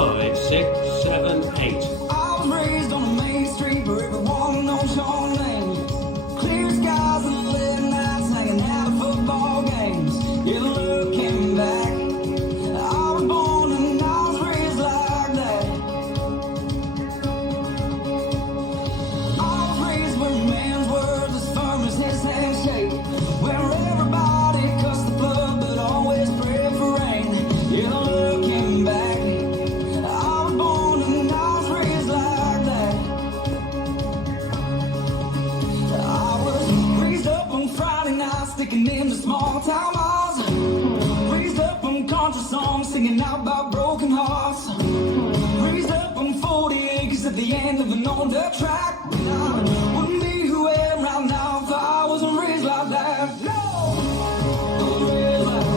5, 6, 7, 8. I was raised on the main street where everyone knows your name. Clear skies and late nights hanging out at football games. You're looking back. I was born and I was raised like that. I was raised where man's words as firm as his handshake. Where everybody cussed the blood but always prayed for rain. You're looking back. I was born and I was raised like that. I was raised up on Friday night, sticking in the small town bars. Raised up on country songs, singing out about broken hearts. Raised up on 40 acres at the end of an old dirt track. I wouldn't be who I am right now if I wasn't raised like that. No! I was raised like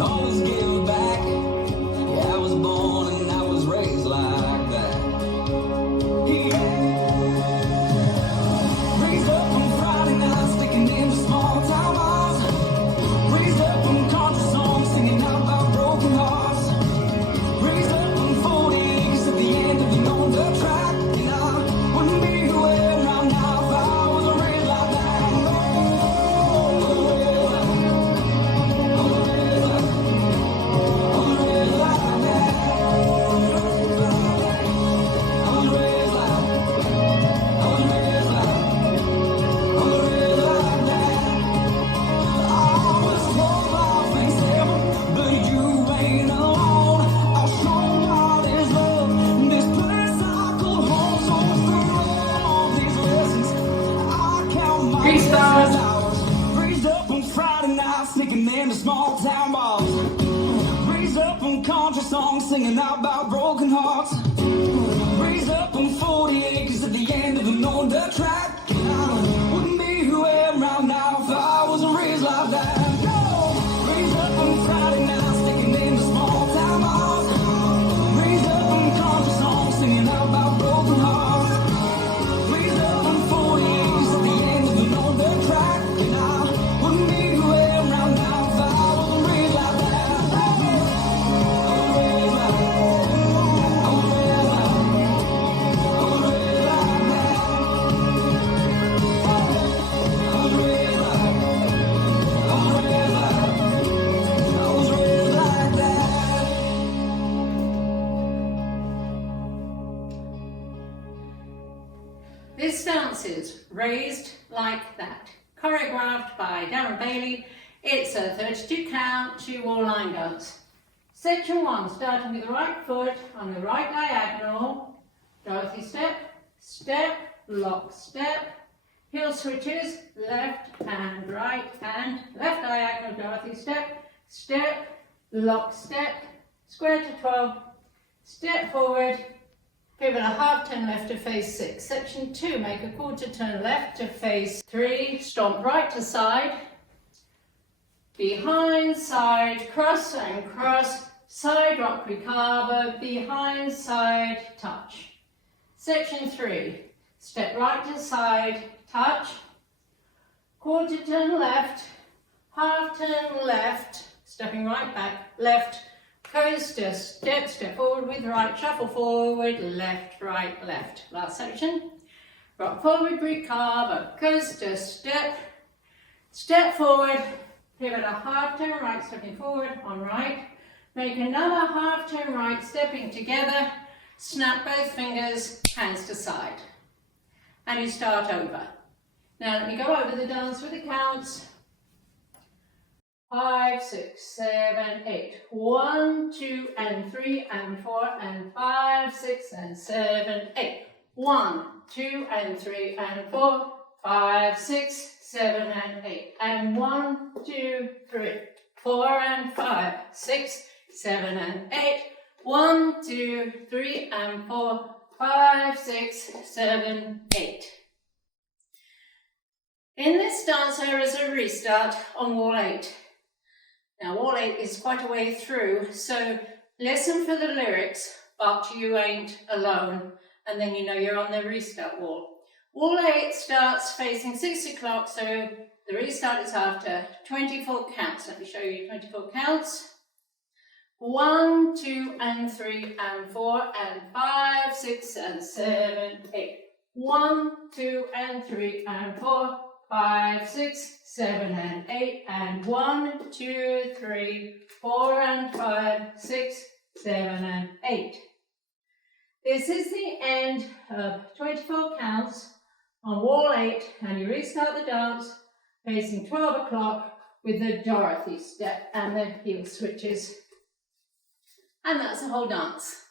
always give back. Yeah, I was born and I was raised like that. Yeah. Raised up on Friday night, sticking in the small town bars. Raised up on country songs, singing out about broken hearts. Raised up on 40 acres at the end of an old dirt track. And I wouldn't be who I am right now if I wasn't raised like that. Raised up on Friday night, sneaking in the small town bars. Raised up on country songs, singing out about broken hearts. Raised up on 40 acres at the end of an old dirt track. I wouldn't be who I am right now if I wasn't raised like that. No! Raised up on Friday night, sneaking in the small town bars. Raised up on country songs, singing out about broken hearts. Raised up on 40 acres at the end of an old dirt track. And I wouldn't be who I am right now if I wasn't raised like that. I was raised like that. I was raised like that. I was raised like that. I was raised like that. I was raised like that. I was raised like that. This dance is Raised Like That, choreographed by Darren Bailey. It's a 32 count, 2-wall line dance. Section 1, starting with the right foot on the right diagonal. Dorothy step, step, lock, step. Heel switches, left and right and left diagonal, Dorothy step, step, lock, step, square to 12, step forward, pivot a half turn left to face 6. Section 2, make a quarter turn left to face 3, stomp right to side, behind, side, cross and cross, side rock recarver, behind, side, touch. Section 3, step right to side, touch, quarter turn left, half turn left, stepping right back, left, coaster, step, step forward with right, shuffle forward, left, right, left. Last section. Rock forward, recarve, coaster, step, step forward, pivot a half turn right, stepping forward on right, make another half turn right, stepping together, snap both fingers, hands to side. And you start over. Now let me go over the dance with the counts. 5, 6, 7, 8. 1, 2, and 3, and 4, and 5, 6, and 7, 8. 1, 2, and 3, and 4, 5, 6, 7, and 8. And 1, 2, 3, 4, and 5, 6, 7, and 8. 1, 2, 3, and 4, 5, 6, 7, 8. In this dance there is a restart on wall 8. Now wall 8 is quite a way through, so listen for the lyrics, but you ain't alone, and then you know you're on the restart wall. Wall 8 starts facing 6 o'clock, so the restart is after 24 counts. Let me show you 24 counts. 1, 2, and 3, and 4, and 5, 6, and 7, 8. 1, 2, and 3, and 4, 5, 6, 7, and 8, and 1, 2, 3, 4, and 5, 6, 7, and 8. This is the end of 24 counts on wall 8, and you restart the dance facing 12 o'clock with the Dorothy step and the heel switches. And that's the whole dance.